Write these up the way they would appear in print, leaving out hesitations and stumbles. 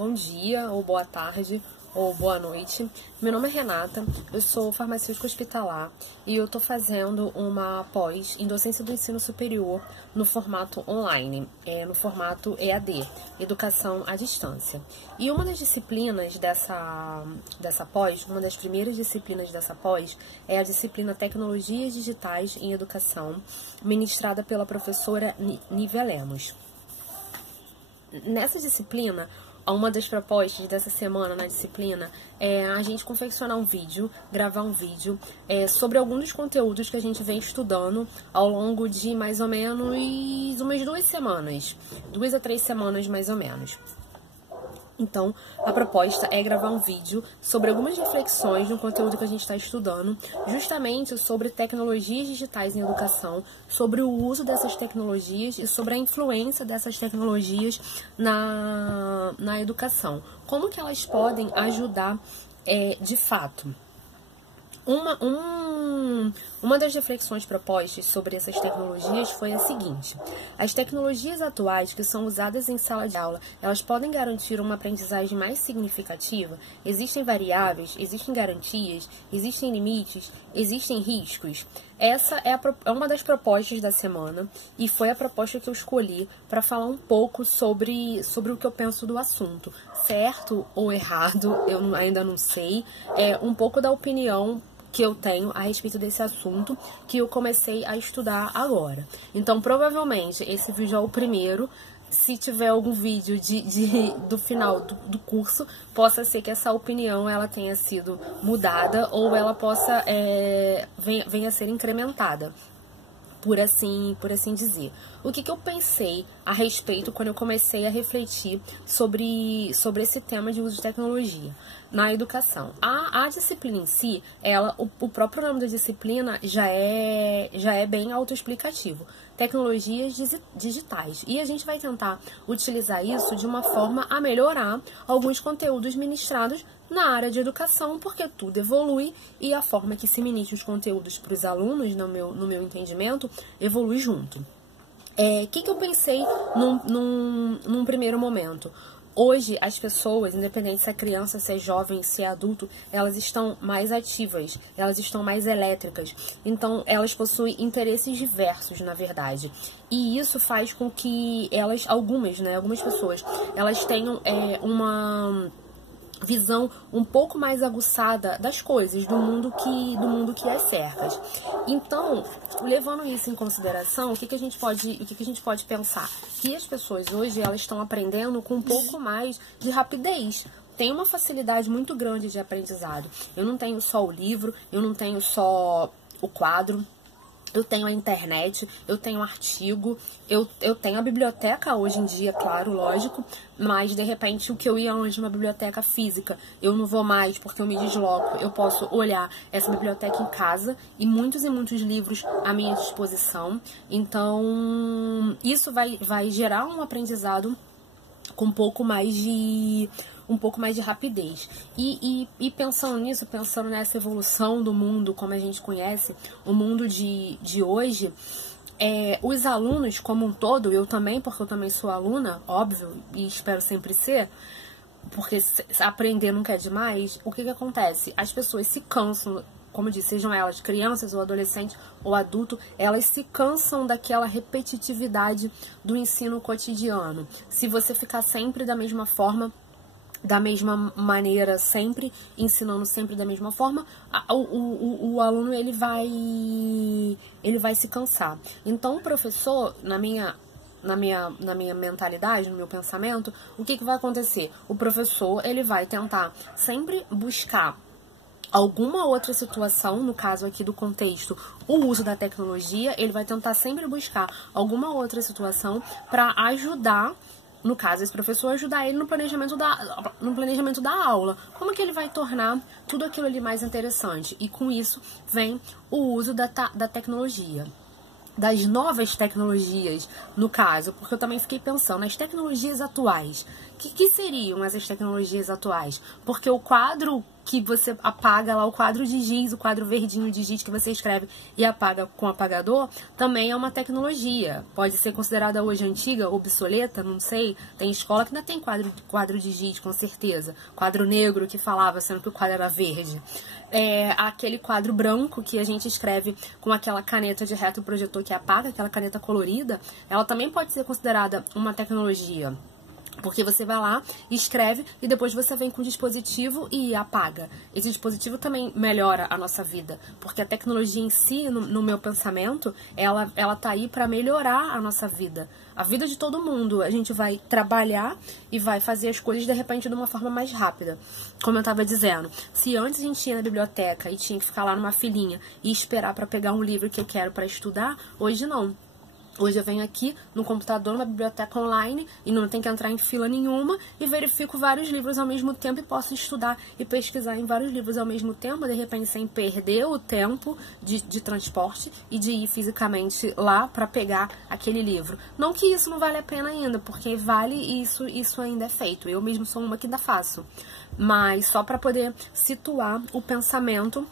bom dia, ou boa tarde, ou boa noite. Meu nome é Renata, eu sou farmacêutica hospitalar e eu tô fazendo uma pós em docência do ensino superior no formato online, no formato EAD, Educação à Distância. E uma das disciplinas dessa pós, uma das primeiras disciplinas dessa pós, é a disciplina Tecnologias Digitais em Educação, ministrada pela professora Nívia Lemos. Nessa disciplina, uma das propostas dessa semana na disciplina é a gente confeccionar um vídeo, gravar um vídeo sobre alguns dos conteúdos que a gente vem estudando ao longo de mais ou menos umas 2 semanas, 2 a 3 semanas mais ou menos. Então, a proposta é gravar um vídeo sobre algumas reflexões no conteúdo que a gente está estudando, justamente sobre tecnologias digitais em educação, sobre o uso dessas tecnologias e sobre a influência dessas tecnologias na educação. Como que elas podem ajudar de fato? Uma das reflexões propostas sobre essas tecnologias foi a seguinte: as tecnologias atuais que são usadas em sala de aula, elas podem garantir uma aprendizagem mais significativa? Existem variáveis, existem garantias, existem limites, existem riscos? Essa é uma das propostas da semana e foi a proposta que eu escolhi para falar um pouco sobre o que eu penso do assunto. Certo ou errado, eu ainda não sei. Um pouco da opinião que eu tenho a respeito desse assunto que eu comecei a estudar agora. Então, provavelmente, esse vídeo é o primeiro. Se tiver algum vídeo do final do curso, possa ser que essa opinião ela tenha sido mudada ou ela possa venha a ser incrementada, por assim dizer. O que eu pensei a respeito quando eu comecei a refletir sobre esse tema de uso de tecnologia na educação? A disciplina em si, o próprio nome da disciplina já é bem autoexplicativo. Tecnologias digitais. E a gente vai tentar utilizar isso de uma forma a melhorar alguns conteúdos ministrados na área de educação, porque tudo evolui e a forma que se ministra os conteúdos para os alunos, no meu entendimento, evolui junto. O que eu pensei num primeiro momento? Hoje, as pessoas, independente se é criança, se é jovem, se é adulto, elas estão mais ativas, elas estão mais elétricas. Então, elas possuem interesses diversos, na verdade. E isso faz com que algumas pessoas, elas tenham uma visão um pouco mais aguçada das coisas, do mundo que é cercas. Então, levando isso em consideração, o que a gente pode pensar? Que as pessoas hoje elas estão aprendendo com um pouco mais de rapidez. Tem uma facilidade muito grande de aprendizado. Eu não tenho só o livro, eu não tenho só o quadro. Eu tenho a internet, eu tenho artigo, eu tenho a biblioteca hoje em dia, claro, lógico, mas de repente o que eu ia antes numa biblioteca física, eu não vou mais porque eu me desloco, eu posso olhar essa biblioteca em casa e muitos livros à minha disposição. Então, isso vai gerar um aprendizado com um pouco mais de rapidez. E pensando nisso, pensando nessa evolução do mundo como a gente conhece, o mundo de hoje, os alunos como um todo, eu também, porque eu também sou aluna, óbvio, e espero sempre ser, porque aprender nunca é demais. O que acontece? As pessoas se cansam, como eu disse, sejam elas crianças ou adolescentes ou adulto, elas se cansam daquela repetitividade do ensino cotidiano. Se você ficar sempre da mesma forma, da mesma maneira, sempre ensinando sempre da mesma forma, o aluno ele vai se cansar. Então, o professor, na minha mentalidade, no meu pensamento, o que vai acontecer? O professor ele vai tentar sempre buscar alguma outra situação, no caso aqui do contexto, o uso da tecnologia, ele vai tentar sempre buscar alguma outra situação para ajudar, no caso, esse professor, ajudar ele no planejamento da aula. Como que ele vai tornar tudo aquilo ali mais interessante? E com isso vem o uso da tecnologia. Das novas tecnologias, no caso, porque eu também fiquei pensando nas tecnologias atuais. Que seriam essas tecnologias atuais? Porque o quadro que você apaga lá o quadro de giz, o quadro verdinho de giz que você escreve e apaga com apagador, também é uma tecnologia. Pode ser considerada hoje antiga, obsoleta, não sei. Tem escola que ainda tem quadro de giz, com certeza. Quadro negro que falava, sendo que o quadro era verde. Aquele quadro branco que a gente escreve com aquela caneta de retroprojetor que apaga, aquela caneta colorida, ela também pode ser considerada uma tecnologia. Porque você vai lá, escreve e depois você vem com o dispositivo e apaga. Esse dispositivo também melhora a nossa vida. Porque a tecnologia em si, no meu pensamento, ela tá aí para melhorar a nossa vida. A vida de todo mundo. A gente vai trabalhar e vai fazer as coisas de repente de uma forma mais rápida. Como eu estava dizendo, se antes a gente ia na biblioteca e tinha que ficar lá numa filinha e esperar para pegar um livro que eu quero para estudar, hoje não. Hoje eu venho aqui no computador, numa biblioteca online, e não tenho que entrar em fila nenhuma, e verifico vários livros ao mesmo tempo e posso estudar e pesquisar em vários livros ao mesmo tempo, de repente sem perder o tempo de transporte e de ir fisicamente lá para pegar aquele livro. Não que isso não vale a pena ainda, porque vale e isso ainda é feito. Eu mesmo sou uma que ainda faço. Mas só para poder situar o pensamento,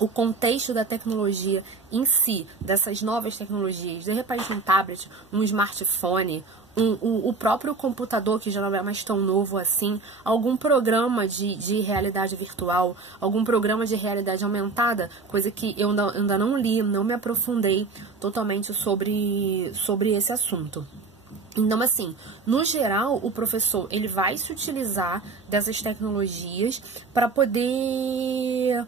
o contexto da tecnologia em si, dessas novas tecnologias, de repente um tablet, um smartphone, o próprio computador, que já não é mais tão novo assim, algum programa de realidade virtual, algum programa de realidade aumentada, coisa que eu ainda não li, não me aprofundei totalmente sobre esse assunto. Então, assim, no geral, o professor ele vai se utilizar dessas tecnologias para poder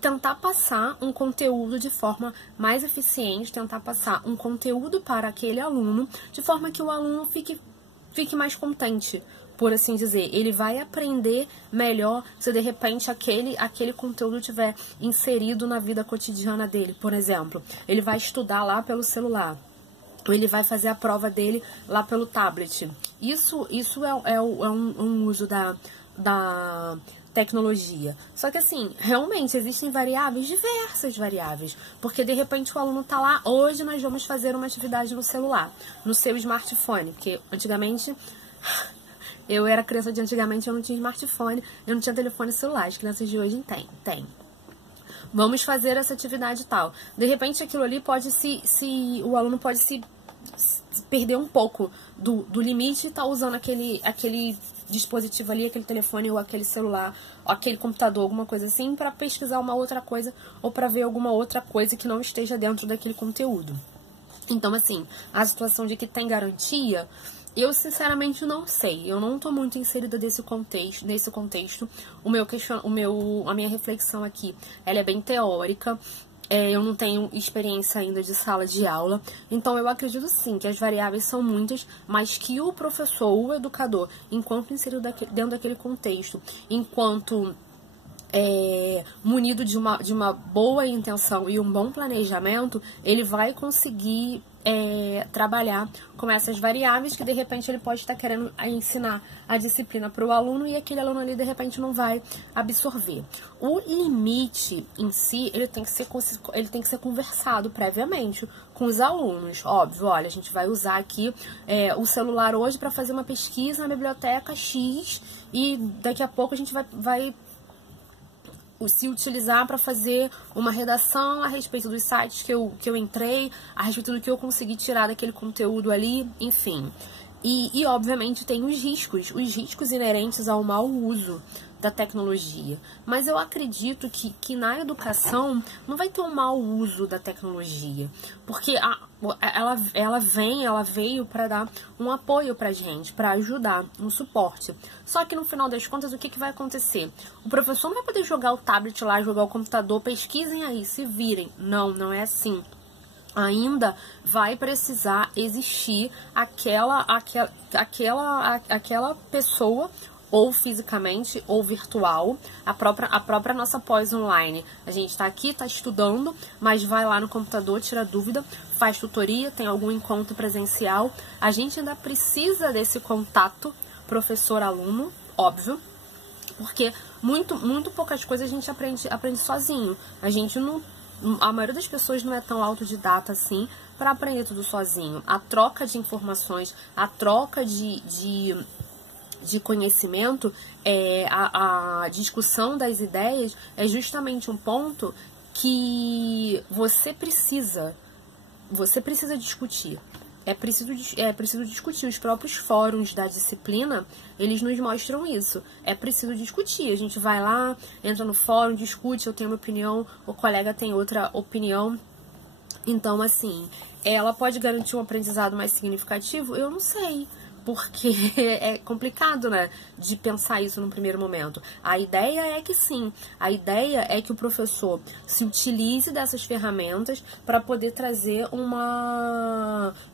tentar passar um conteúdo de forma mais eficiente, tentar passar um conteúdo para aquele aluno, de forma que o aluno fique mais contente, por assim dizer. Ele vai aprender melhor se de repente aquele conteúdo tiver inserido na vida cotidiana dele. Por exemplo, ele vai estudar lá pelo celular, ou ele vai fazer a prova dele lá pelo tablet. Isso é um uso da tecnologia. Só que assim, realmente existem variáveis, diversas variáveis, porque de repente o aluno tá lá, hoje nós vamos fazer uma atividade no celular, no seu smartphone, porque antigamente, eu era criança de antigamente, eu não tinha smartphone, eu não tinha telefone celular, as crianças de hoje tem. Vamos fazer essa atividade e tal. De repente aquilo ali pode o aluno pode se perder um pouco do limite e tá usando aquele dispositivo ali, aquele telefone ou aquele celular, ou aquele computador, alguma coisa assim, para pesquisar uma outra coisa ou para ver alguma outra coisa que não esteja dentro daquele conteúdo. Então, assim, a situação de que tem garantia, eu sinceramente não sei. Eu não estou muito inserida nesse contexto. A minha reflexão aqui, ela é bem teórica. Eu não tenho experiência ainda de sala de aula, então eu acredito sim que as variáveis são muitas, mas que o professor, o educador, enquanto inserido dentro daquele contexto, enquanto munido de uma boa intenção e um bom planejamento, ele vai conseguir trabalhar com essas variáveis que de repente ele pode estar querendo ensinar a disciplina para o aluno e aquele aluno ali de repente não vai absorver. O limite em si, ele tem que ser conversado previamente com os alunos. Óbvio, olha, a gente vai usar aqui o celular hoje para fazer uma pesquisa na biblioteca X e daqui a pouco a gente vai se utilizar para fazer uma redação a respeito dos sites que eu entrei, a respeito do que eu consegui tirar daquele conteúdo ali, enfim. E obviamente tem os riscos inerentes ao mau uso da tecnologia. Mas eu acredito que na educação não vai ter um mau uso da tecnologia, porque ela veio para dar um apoio pra gente, para ajudar, um suporte. Só que no final das contas, o que vai acontecer? O professor não vai poder jogar o tablet lá, jogar o computador, pesquisem aí, se virem. Não é assim. Ainda vai precisar existir aquela pessoa, ou fisicamente, ou virtual, a própria nossa pós online. A gente está aqui, está estudando, mas vai lá no computador, tira dúvida, faz tutoria, tem algum encontro presencial. A gente ainda precisa desse contato professor-aluno, óbvio, porque muito poucas coisas a gente aprende sozinho. A maioria das pessoas não é tão autodidata assim para aprender tudo sozinho. A troca de informações, a troca de de conhecimento, a discussão das ideias é justamente um ponto que você precisa discutir. É preciso discutir. Os próprios fóruns da disciplina, eles nos mostram isso. É preciso discutir. A gente vai lá, entra no fórum, discute, eu tenho uma opinião, o colega tem outra opinião. Então, assim, ela pode garantir um aprendizado mais significativo? Eu não sei. Porque é complicado, né, de pensar isso no primeiro momento. A ideia é que sim, a ideia é que o professor se utilize dessas ferramentas para poder trazer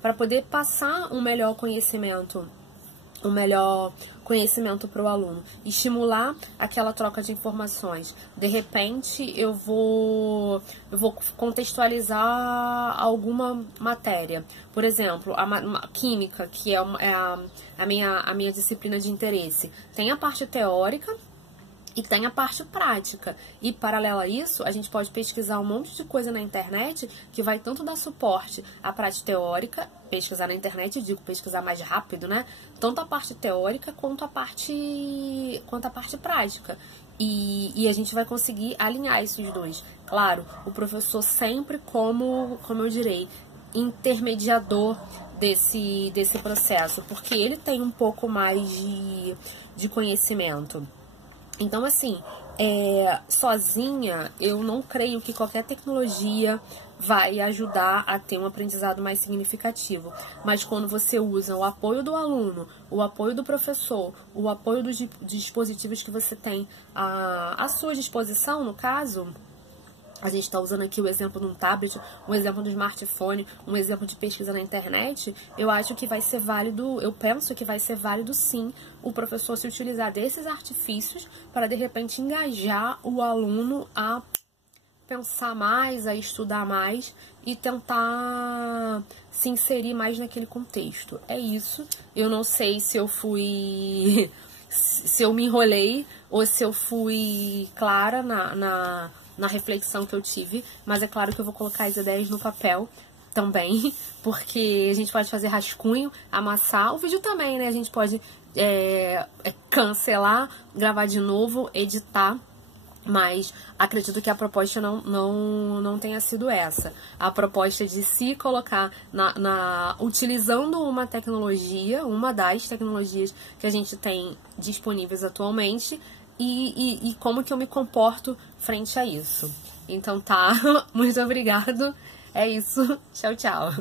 para poder passar um melhor conhecimento para o aluno, estimular aquela troca de informações. De repente, eu vou contextualizar alguma matéria. Por exemplo, a química, que é a minha disciplina de interesse. Tem a parte teórica e tem a parte prática. E, paralelo a isso, a gente pode pesquisar um monte de coisa na internet que vai tanto dar suporte à parte teórica, pesquisar na internet, digo pesquisar mais rápido, né? Tanto a parte teórica quanto a parte prática. E a gente vai conseguir alinhar esses dois. Claro, o professor sempre como eu direi, intermediador desse processo, porque ele tem um pouco mais de conhecimento. Então, assim, sozinha, eu não creio que qualquer tecnologia vai ajudar a ter um aprendizado mais significativo. Mas quando você usa o apoio do aluno, o apoio do professor, o apoio dos dispositivos que você tem à sua disposição, no caso, a gente está usando aqui o exemplo de um tablet, um exemplo do smartphone, um exemplo de pesquisa na internet, eu acho que vai ser válido, eu penso que vai ser válido sim o professor se utilizar desses artifícios para de repente engajar o aluno a pensar mais, a estudar mais e tentar se inserir mais naquele contexto. É isso. Eu não sei se eu se eu me enrolei ou se eu fui clara na reflexão que eu tive, mas é claro que eu vou colocar as ideias no papel também, porque a gente pode fazer rascunho, amassar, o vídeo também, né? A gente pode cancelar, gravar de novo, editar, mas acredito que a proposta não tenha sido essa. A proposta de se colocar utilizando uma tecnologia, uma das tecnologias que a gente tem disponíveis atualmente, e como que eu me comporto frente a isso. Então tá, muito obrigado. É isso. Tchau, tchau.